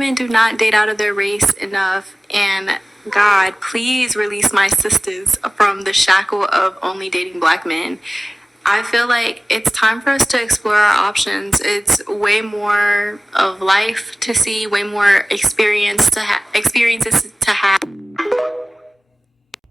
women do not date out of their race enough, and God, please release my sisters from the shackle of only dating black men. I feel like it's time for us to explore our options. It's way more of life to see, way more experiences to have.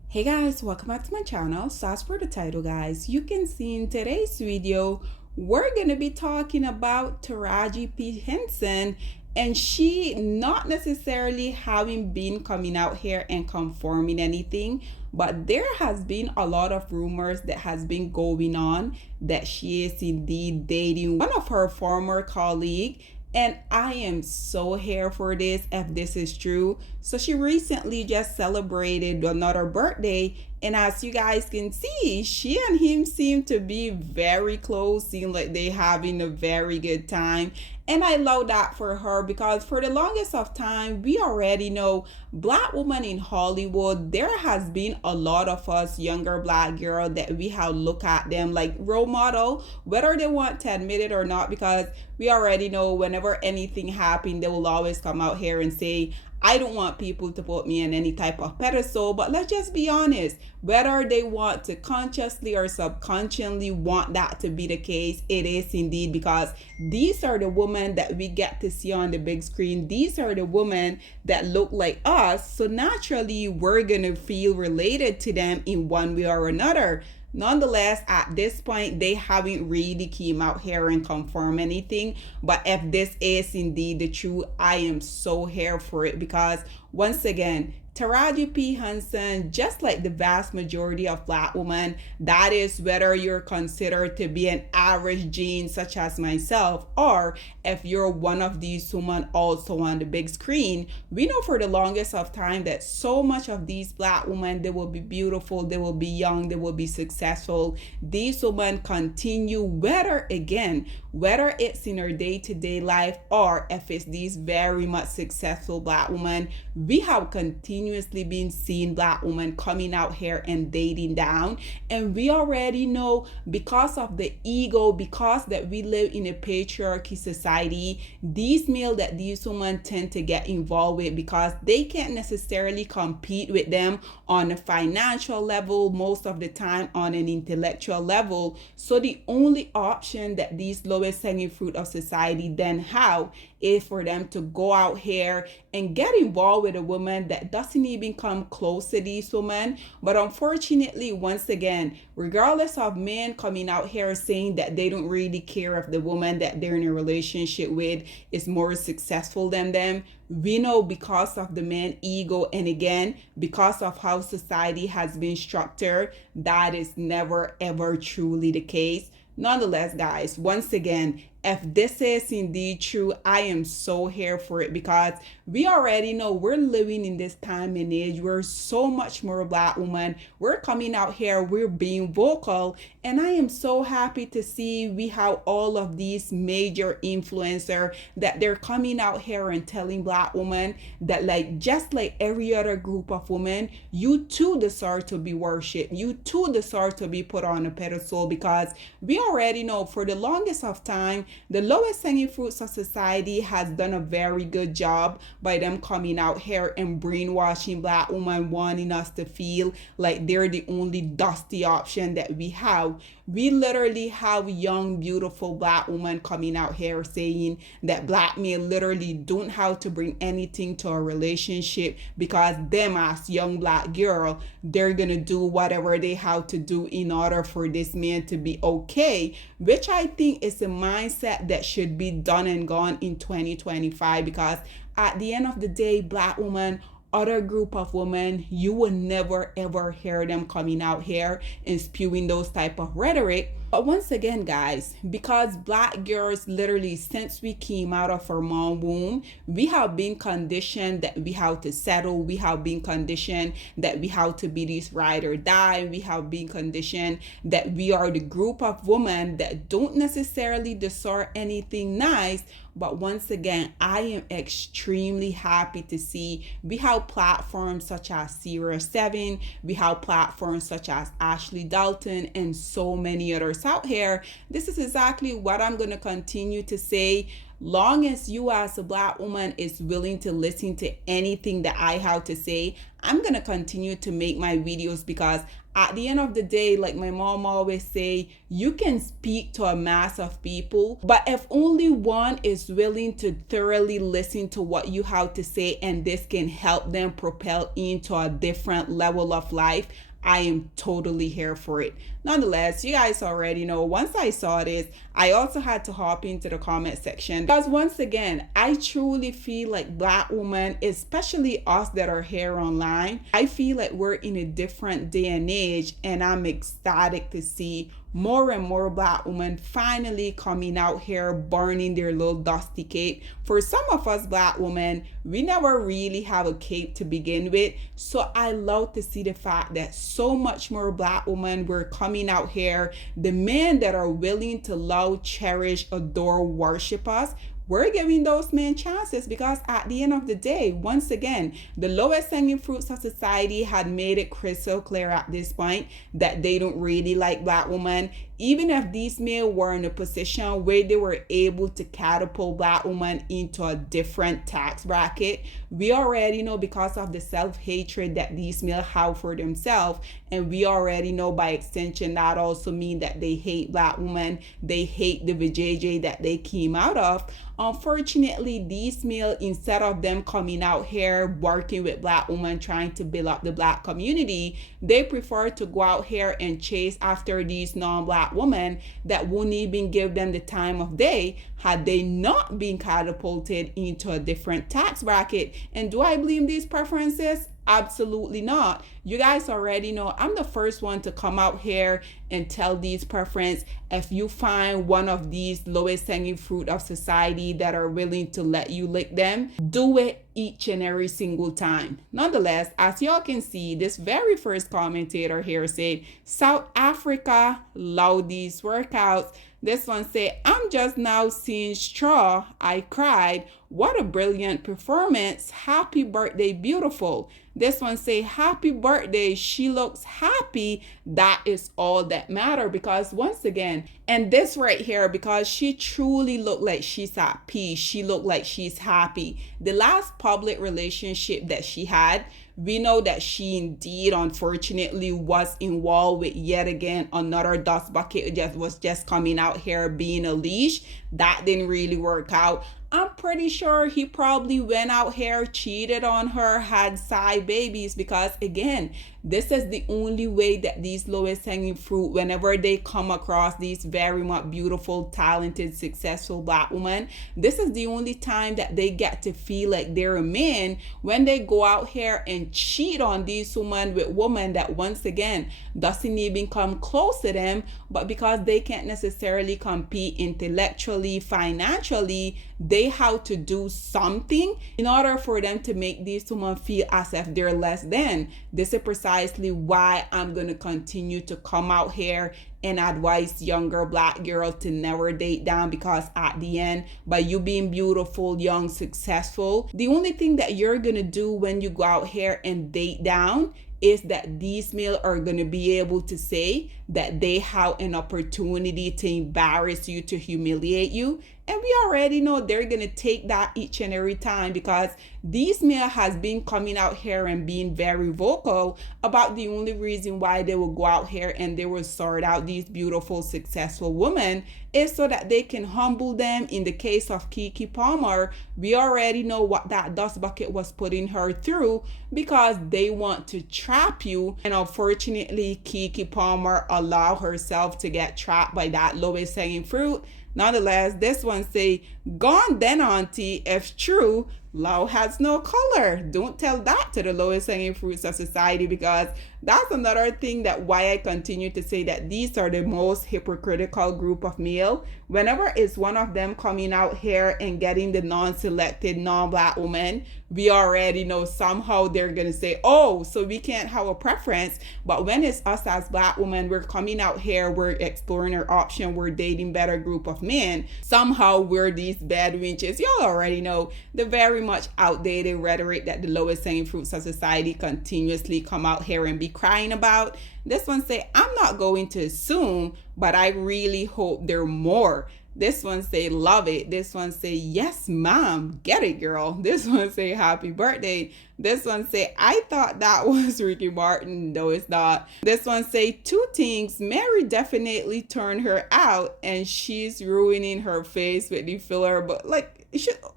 Hey guys, welcome back to my channel. So as for the title, guys, you can see in today's video we're gonna be talking about Taraji P Henson, and she not necessarily having been coming out here and confirming anything, but there has been a lot of rumors that has been going on that she is indeed dating one of her former colleague. And I am so here for this if this is true. So she recently just celebrated another birthday. And as you guys can see, she and him seem to be very close, seem like they having a very good time. And I love that for her because for the longest of time, we already know black women in Hollywood, there has been a lot of us younger black girl that we have look at them like role model, whether they want to admit it or not, because we already know whenever anything happens, they will always come out here and say, I don't want people to put me in any type of pedestal, but let's just be honest. Whether they want to consciously or subconsciously want that to be the case, it is indeed, because these are the women that we get to see on the big screen. These are the women that look like us. So naturally, we're going to feel related to them in one way or another. Nonetheless, at this point, they haven't really came out here and confirm anything. But if this is indeed the truth, I am so here for it because once again, Taraji P. Henson, just like the vast majority of black women, that is whether you're considered to be an average gene such as myself, or if you're one of these women also on the big screen, we know for the longest of time that so much of these black women, they will be beautiful, they will be young, they will be successful. These women continue, whether it's in her day-to-day life or if it's these very much successful black women, we have continuously been seeing black women coming out here and dating down. And we already know because of the ego, because that we live in a patriarchy society, these male that these women tend to get involved with because they can't necessarily compete with them on a financial level, most of the time on an intellectual level. So the only option that these lowest hanging fruit of society then have is for them to go out here and get involved with a woman that doesn't even come close to these women. But unfortunately, once again, regardless of men coming out here saying that they don't really care if the woman that they're in a relationship with is more successful than them, we know because of the man ego, and again, because of how society has been structured, that is never ever truly the case. Nonetheless, guys, once again, if this is indeed true, I am so here for it because we already know we're living in this time and age where so much more black women, we're coming out here, we're being vocal, and I am so happy to see we have all of these major influencers that they're coming out here and telling black women that like just like every other group of women, you too deserve to be worshipped, you too deserve to be put on a pedestal, because we already know for the longest of time the lowest hanging fruits of society has done a very good job by them coming out here and brainwashing black women, wanting us to feel like they're the only dusty option that we have. We literally have young, beautiful black women coming out here saying that black men literally don't have to bring anything to a relationship because them as young black girl, they're gonna do whatever they have to do in order for this man to be okay, which I think is a mindset that should be done and gone in 2025, because at the end of the day, black women, other group of women, you will never ever hear them coming out here and spewing those type of rhetoric. But once again, guys, because black girls literally since we came out of our mom womb, we have been conditioned that we have to settle, we have been conditioned that we have to be this ride or die, we have been conditioned that we are the group of women that don't necessarily deserve anything nice. But once again, I am extremely happy to see we have platforms such as Sierra 7, we have platforms such as Ashley Dalton, and so many other universe out here, this is exactly what I'm going to continue to say. Long as you as a black woman is willing to listen to anything that I have to say, I'm going to continue to make my videos, because at the end of the day, like my mom always say, you can speak to a mass of people, but if only one is willing to thoroughly listen to what you have to say, and this can help them propel into a different level of life, I am totally here for it. Nonetheless, you guys already know, once I saw this, I also had to hop into the comment section, because once again, I truly feel like black women, especially us that are here online, I feel like we're in a different day and age, and I'm ecstatic to see more and more black women finally coming out here burning their little dusty cape. For some of us black women, we never really have a cape to begin with, so I love to see the fact that so much more black women were coming out here. The men that are willing to love, cherish, adore, worship us, we're giving those men chances, because at the end of the day, once again, the lowest hanging fruits of society had made it crystal clear at this point that they don't really like black women. Even if these men were in a position where they were able to catapult black women into a different tax bracket, we already know, because of the self-hatred that these men have for themselves, and we already know by extension that also means that they hate black women, they hate the vajayjay that they came out of. Unfortunately, these males, instead of them coming out here working with black women, trying to build up the black community, they prefer to go out here and chase after these non-black women that wouldn't even give them the time of day had they not been catapulted into a different tax bracket. And do I blame these preferences? Absolutely not. You guys already know I'm the first one to come out here and tell these preference. If you find one of these lowest hanging fruit of society that are willing to let you lick them, do it each and every single time. Nonetheless, as y'all can see, this very first commentator here said, South Africa love these workouts. This one say, I'm just now seeing straw. I cried. What a brilliant performance. Happy birthday, beautiful. This one say, happy birthday. She looks happy. That is all that matter, because once again, and this right here, because she truly looked like she's at peace. She looked like she's happy. The last public relationship that she had, we know that she indeed, unfortunately, was involved with yet again another dust bucket that was just coming out here being a leash. That didn't really work out. I'm pretty sure he probably went out here, cheated on her, had side babies, because again, this is the only way that these lowest hanging fruit, whenever they come across these very much beautiful, talented, successful black women, this is the only time that they get to feel like they're a man, when they go out here and cheat on these women with women that once again doesn't even come close to them, but because they can't necessarily compete intellectually, financially, they have to do something in order for them to make these women feel as if they're less than. This is precisely why I'm going to continue to come out here and advise younger black girls to never date down, because at the end, by you being beautiful, young, successful, the only thing that you're going to do when you go out here and date down is that these males are going to be able to say that they have an opportunity to embarrass you, to humiliate you. And we already know they're going to take that each and every time, because these male has been coming out here and being very vocal about the only reason why they will go out here and they will sort out these beautiful, successful women is so that they can humble them. In the case of Keke Palmer, we already know what that dust bucket was putting her through, because they want to trap you. And unfortunately, Keke Palmer allowed herself to get trapped by that lowest hanging fruit. Nonetheless, this one say, gone then, auntie, if true, love has no color. Don't tell that to the lowest hanging fruits of society, because that's another thing that why I continue to say that these are the most hypocritical group of male. Whenever it's one of them coming out here and getting the non-selected non-black woman, we already know somehow they're gonna say, oh, so we can't have a preference. But when it's us as black women, we're coming out here, we're exploring our option, we're dating better group of men, somehow we're these bad wenches. Y'all already know the very very much outdated rhetoric that the lowest hanging fruits of society continuously come out here and be crying about. This one say, I'm not going to assume, but I really hope there are more. This one say, love it. This one say, yes, mom, get it, girl. This one say, happy birthday. This one say, I thought that was Ricky Martin. No, it's not. This one say, two things. Mary definitely turned her out and she's ruining her face with the filler. But like,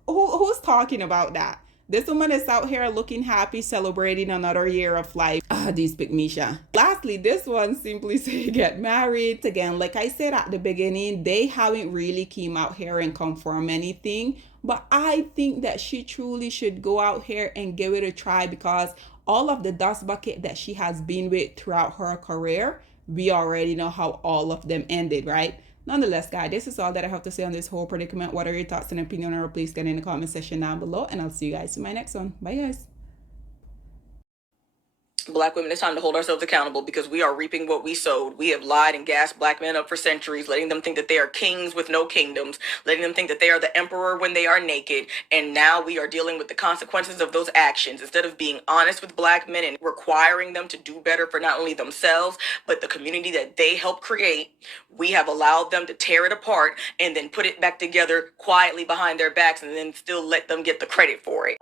who's talking about that? This woman is out here looking happy, celebrating another year of life. These pick Misha. Lastly, this one simply say get married. Again, like I said at the beginning, they haven't really came out here and confirm anything. But I think that she truly should go out here and give it a try, because all of the dust bucket that she has been with throughout her career, we already know how all of them ended, right? Nonetheless, guys, this is all that I have to say on this whole predicament. What are your thoughts and opinion, or please get in the comment section down below, and I'll see you guys in my next one. Bye, guys. Black women, it's time to hold ourselves accountable, because we are reaping what we sowed. We have lied and gassed black men up for centuries, letting them think that they are kings with no kingdoms, letting them think that they are the emperor when they are naked. And now we are dealing with the consequences of those actions. Instead of being honest with black men and requiring them to do better for not only themselves, but the community that they helped create, we have allowed them to tear it apart and then put it back together quietly behind their backs, and then still let them get the credit for it.